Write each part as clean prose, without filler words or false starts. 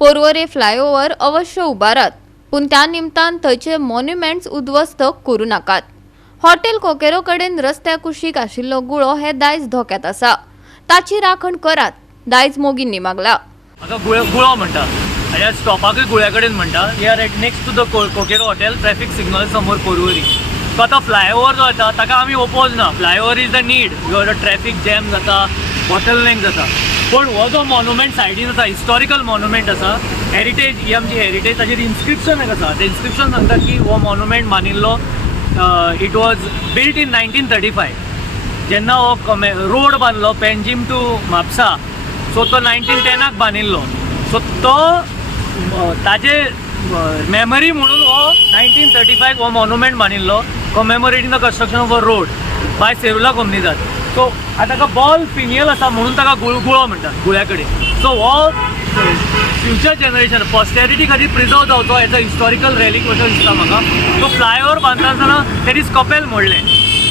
Porvorim flyover अवश्य उबारात, पूण त्या निमतान थंयचे मॉन्युमेंट्स उद्ध्वस्त करू नाकात। हॉटेल कोकेरो कडेन रस्त्या कुशीक आशिल्लो गुळो हे दायज धोक्यात आसा, ताची राखण करात, दायज मोगींनी मागला। म्हाका गुळो म्हणटा आनी स्टॉपाकूय गुळ्या कडेन म्हणटा। We are at next to the Coqueiro hotel, traffic signal समोर पोरवोरी। सो आतां फ्लायओव्हर जो येता ताका आमी ओपोज ना, flyover is the need, traffic jam जाता, बॉटलनेक जाता। पण हो जो मॉन्युमेंट सायडीन आसा, हिस्टॉरिकल मॉन्युमेंट आसा, हेरिटेज ही आमची हेरिटेज, ताचेर इन्स्क्रिप्शन एक आसा। ते इन्स्क्रिप्शन सांगता की हो मॉन्युमेंट बांदिल्लो इट वॉज बिल्ट इन 1935। जेन्ना हो रोड बांदलो पेंजीम टू म्हापसा, सो तो 1910 बांदिल्लो। सो तो ताजे मेमरी म्हणून हो 1935 हो मॉन्युमेंट बांदिल्लो, commemorating the construction of a road by सेरुला कोमनिजात। सो आतां ताका बॉल फिनियल आसा म्हणून ताका गुळो म्हणटात, गुळ्या कडेन। सो हो फ्युचर जनरेशन पॉस्टेरिटी खातीर प्रिजर्व जावचो एज अ हिस्टॉरिकल रॅलीक अशें दिसता म्हाका। सो फ्लायओव्हर बांदता आसतना दॅट इज कपेल मोडलें,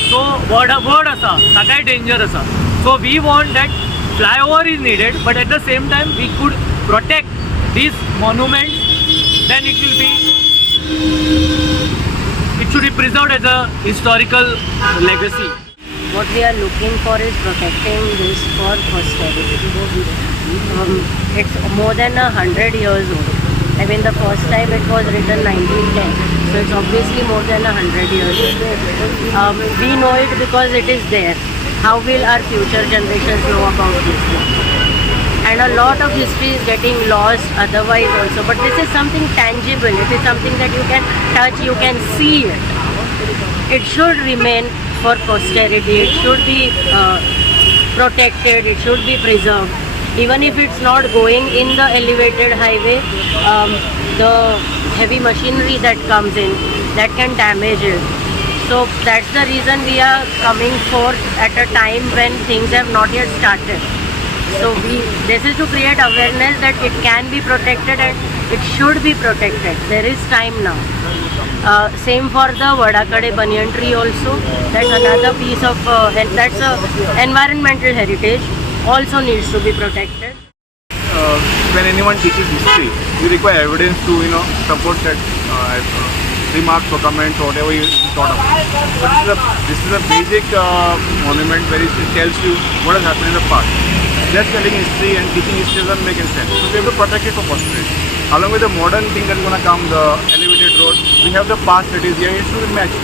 सो वर्ड आसा ताकाय डेंजर आसा। So we want that flyover is needed, but at the same time we could protect these monuments, then it should be preserved as a historical legacy. What we are looking for is protecting this for posterity. It's more than 100 years old. I mean, the first time it was written 1910, so it's obviously more than 100 years old. We know it because it is there. How will our future generations know about this book? And a lot of history is getting lost otherwise also, but this is something tangible. It is something that you can touch, you can see it. It should remain for posterity. It should be protected, it should be preserved. Even if it's not going in the elevated highway, the heavy machinery that comes in, that can damage it. So that's the reason we are coming forth at a time when things have not yet started. So this is to create awareness that it can be protected and it should be protected. There is time now. Same for the Vadakade banyan tree also. That's another piece of that's a environmental heritage. Also needs to be protected. When anyone teaches history, you require evidence to support that remarks or comments or whatever you thought of. But this is a basic monument where it tells you what has happened in the past. Just telling history and teaching history doesn't make any sense. So we have to protect it for posterity. Along with the modern thing that's going to come, the elevated road, we have the past that is here. It should be matched.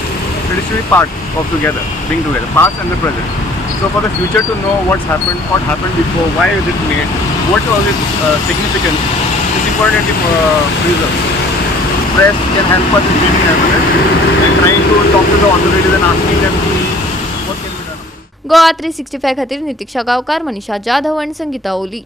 It should be part of together, being together, past and the present. So for the future to know what happened before, why is it made, what was its significance, it's important to preserve. Press can help us in gaining evidence and trying to talk to the authorities and asking them what can be done. Goa 365 खातीर नितीक्षा गांवकार, मनीषा जाधव आनी संगीता ओली।